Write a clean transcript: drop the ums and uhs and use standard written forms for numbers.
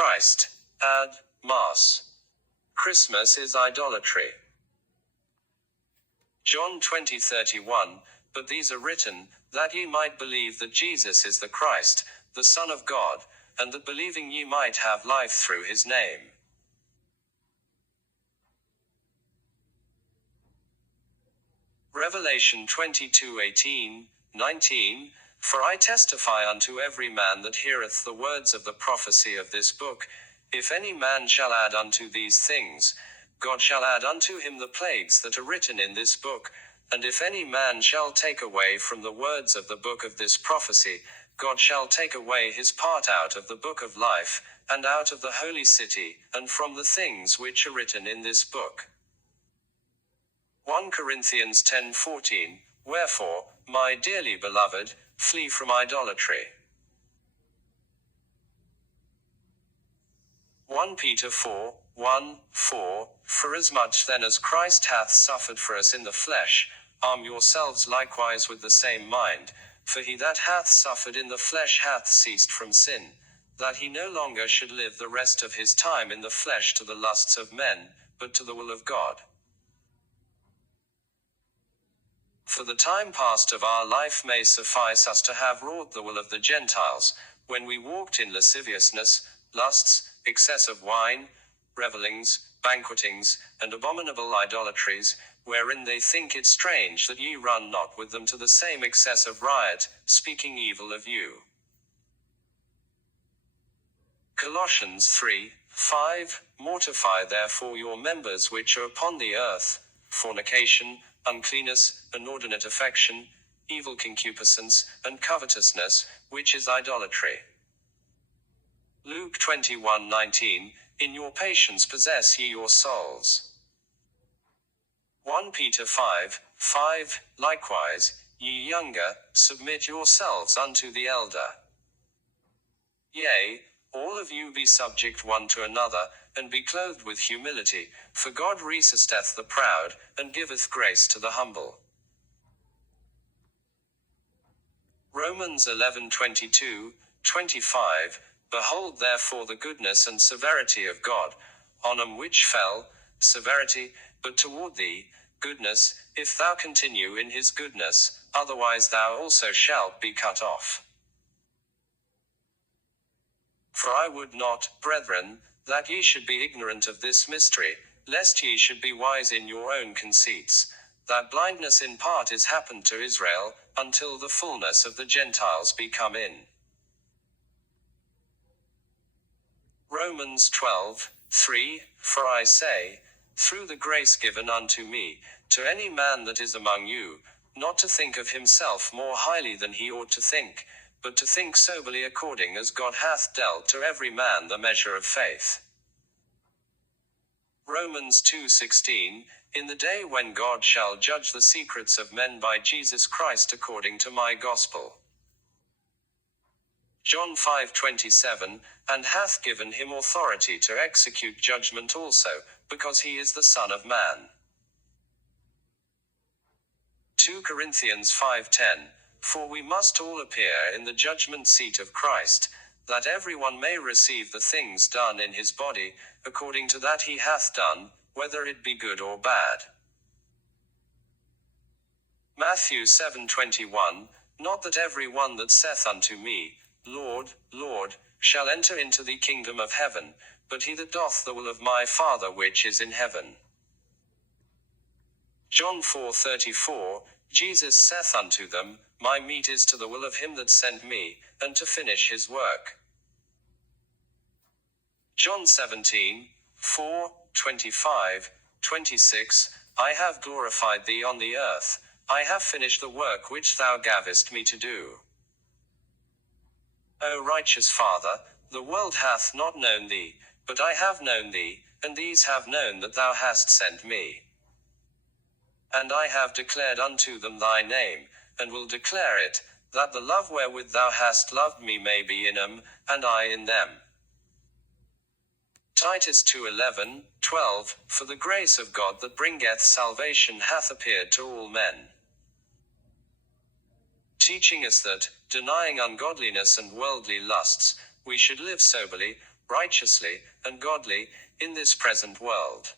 Christ. Ad Mass. Christmas is idolatry. John 20:31, but these are written, that ye might believe that Jesus is the Christ, the Son of God, and that believing ye might have life through his name. Revelation 22:18, 19, for I testify unto every man that heareth the words of the prophecy of this book, if any man shall add unto these things, God shall add unto him the plagues that are written in this book, and if any man shall take away from the words of the book of this prophecy, God shall take away his part out of the book of life, and out of the holy city, and from the things which are written in this book. 1 Corinthians 10:14, Wherefore, my dearly beloved, flee from idolatry. 1 Peter 4:1-4, Forasmuch then as Christ hath suffered for us in the flesh, arm yourselves likewise with the same mind, for he that hath suffered in the flesh hath ceased from sin, that he no longer should live the rest of his time in the flesh to the lusts of men, but to the will of God. For the time past of our life may suffice us to have wrought the will of the Gentiles, when we walked in lasciviousness, lusts, excess of wine, revellings, banquetings, and abominable idolatries, wherein they think it strange that ye run not with them to the same excess of riot, speaking evil of you. Colossians 3:5, Mortify therefore your members which are upon the earth, fornication, uncleanness, inordinate affection, evil concupiscence, and covetousness, which is idolatry. Luke 21:19, in your patience possess ye your souls. 1 Peter 5:5, likewise, ye younger, submit yourselves unto the elder. Yea, all of you be subject one to another, and be clothed with humility, for God resisteth the proud, and giveth grace to the humble. Romans 11:22-25, Behold therefore the goodness and severity of God, on them which fell, severity, but toward thee, goodness, if thou continue in his goodness, otherwise thou also shalt be cut off. For I would not, brethren, that ye should be ignorant of this mystery, lest ye should be wise in your own conceits, that blindness in part is happened to Israel, until the fullness of the Gentiles be come in. Romans 12:3, For I say, through the grace given unto me, to any man that is among you, not to think of himself more highly than he ought to think, but to think soberly according as God hath dealt to every man the measure of faith. Romans 2:16, In the day when God shall judge the secrets of men by Jesus Christ according to my gospel. John 5:27, and hath given him authority to execute judgment also, because he is the Son of Man. 2 Corinthians 5:10, For we must all appear in the judgment seat of Christ, that every one may receive the things done in his body, according to that he hath done, whether it be good or bad. Matthew 7:21, Not that every one that saith unto me, Lord, Lord, shall enter into the kingdom of heaven, but he that doth the will of my Father which is in heaven. John 4:34, Jesus saith unto them, My meat is to the will of him that sent me, and to finish his work. John 17:4, 25, 26, I have glorified thee on the earth, I have finished the work which thou gavest me to do. O righteous Father, the world hath not known thee, but I have known thee, and these have known that thou hast sent me. And I have declared unto them thy name, and will declare it, that the love wherewith thou hast loved me may be in them, and I in them. Titus 2:11-12, For the grace of God that bringeth salvation hath appeared to all men. Teaching us that, denying ungodliness and worldly lusts, we should live soberly, righteously, and godly, in this present world.